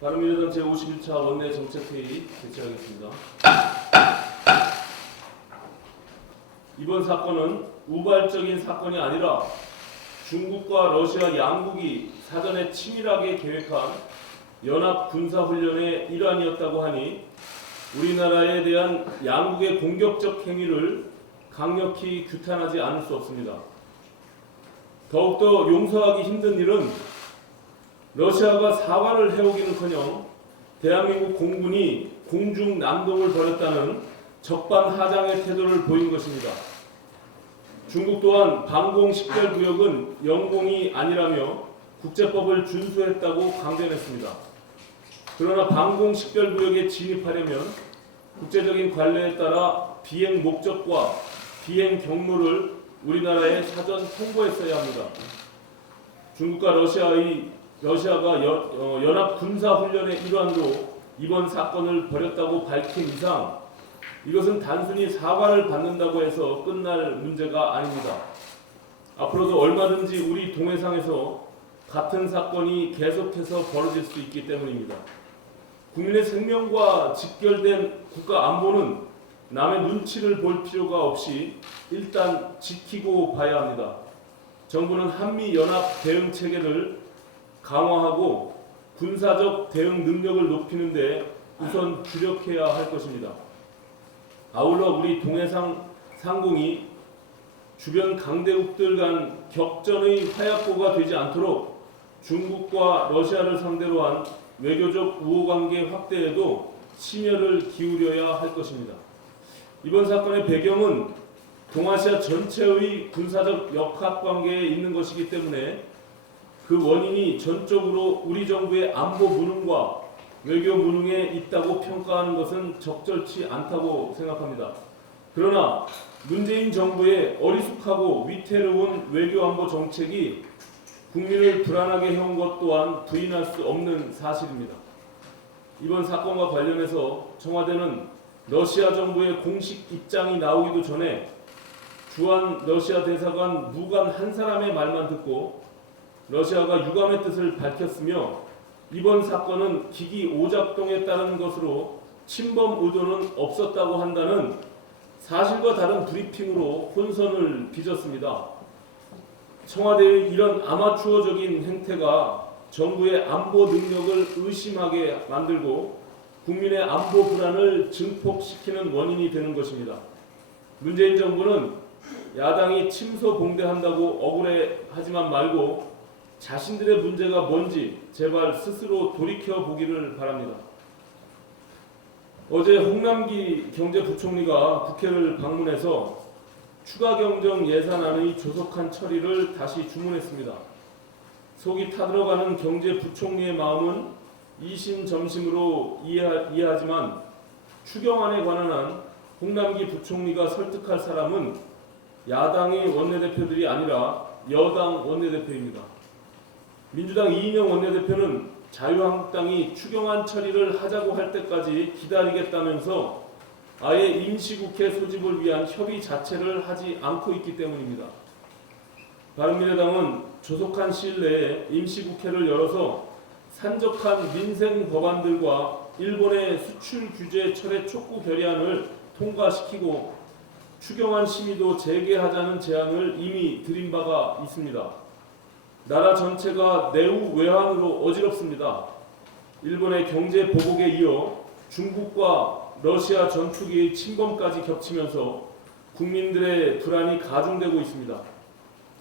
바른미래당 제51차 원내 정책회의 개최하겠습니다. 이번 사건은 우발적인 사건이 아니라 중국과 러시아 양국이 사전에 치밀하게 계획한 연합 군사훈련의 일환이었다고 하니 우리나라에 대한 양국의 공격적 행위를 강력히 규탄하지 않을 수 없습니다. 더욱더 용서하기 힘든 일은 러시아가 사과를 해오기는커녕 대한민국 공군이 공중 난동을 벌였다는 적반하장의 태도를 보인 것입니다. 중국 또한 방공 식별구역은 영공이 아니라며 국제법을 준수했다고 강변했습니다. 그러나 방공 식별구역에 진입하려면 국제적인 관례에 따라 비행 목적과 비행 경로를 우리나라에 사전 통보했어야 합니다. 중국과 러시아가 연합 군사훈련의 일환으로 이번 사건을 벌였다고 밝힌 이상 이것은 단순히 사과를 받는다고 해서 끝날 문제가 아닙니다. 앞으로도 얼마든지 우리 동해상에서 같은 사건이 계속해서 벌어질 수 있기 때문입니다. 국민의 생명과 직결된 국가 안보는 남의 눈치를 볼 필요가 없이 일단 지키고 봐야 합니다. 정부는 한미연합 대응 체계를 강화하고 군사적 대응 능력을 높이는 데 우선 주력해야 할 것입니다. 아울러 우리 동해상 상공이 주변 강대국들 간 격전의 화약고가 되지 않도록 중국과 러시아를 상대로 한 외교적 우호관계 확대에도 심혈을 기울여야 할 것입니다. 이번 사건의 배경은 동아시아 전체의 군사적 역학관계에 있는 것이기 때문에 그 원인이 전적으로 우리 정부의 안보 무능과 외교 무능에 있다고 평가하는 것은 적절치 않다고 생각합니다. 그러나 문재인 정부의 어리숙하고 위태로운 외교 안보 정책이 국민을 불안하게 해온 것 또한 부인할 수 없는 사실입니다. 이번 사건과 관련해서 청와대는 러시아 정부의 공식 입장이 나오기도 전에 주한 러시아 대사관 무관 한 사람의 말만 듣고 러시아가 유감의 뜻을 밝혔으며 이번 사건은 기기 오작동에 따른 것으로 침범 의도는 없었다고 한다는 사실과 다른 브리핑으로 혼선을 빚었습니다. 청와대의 이런 아마추어적인 행태가 정부의 안보 능력을 의심하게 만들고 국민의 안보 불안을 증폭시키는 원인이 되는 것입니다. 문재인 정부는 야당이 침소봉대한다고 억울해하지만 말고 자신들의 문제가 뭔지 제발 스스로 돌이켜보기를 바랍니다. 어제 홍남기 경제부총리가 국회를 방문해서 추가 경정 예산안의 조속한 처리를 다시 주문했습니다. 속이 타들어가는 경제부총리의 마음은 이심점심으로 이해하지만 추경안에 관한 한 홍남기 부총리가 설득할 사람은 야당의 원내대표들이 아니라 여당 원내대표입니다. 민주당 이인영 원내대표는 자유한국당이 추경안 처리를 하자고 할 때까지 기다리겠다면서 아예 임시국회 소집을 위한 협의 자체를 하지 않고 있기 때문입니다. 바른미래당은 조속한 시일 내에 임시국회를 열어서 산적한 민생 법안들과 일본의 수출 규제 철회 촉구 결의안을 통과시키고 추경안 심의도 재개하자는 제안을 이미 드린 바가 있습니다. 나라 전체가 내후 외환으로 어지럽습니다. 일본의 경제 보복에 이어 중국과 러시아 전투기의 침범까지 겹치면서 국민들의 불안이 가중되고 있습니다.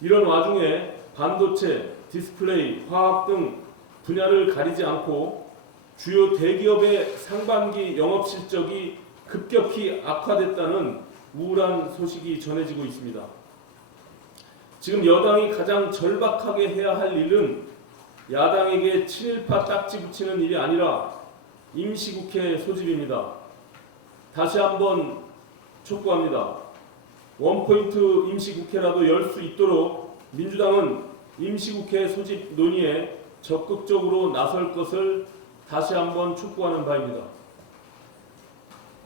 이런 와중에 반도체, 디스플레이, 화학 등 분야를 가리지 않고 주요 대기업의 상반기 영업 실적이 급격히 악화됐다는 우울한 소식이 전해지고 있습니다. 지금 여당이 가장 절박하게 해야 할 일은 야당에게 친일파 딱지 붙이는 일이 아니라 임시국회 소집입니다. 다시 한번 촉구합니다. 원포인트 임시국회라도 열 수 있도록 민주당은 임시국회 소집 논의에 적극적으로 나설 것을 다시 한번 촉구하는 바입니다.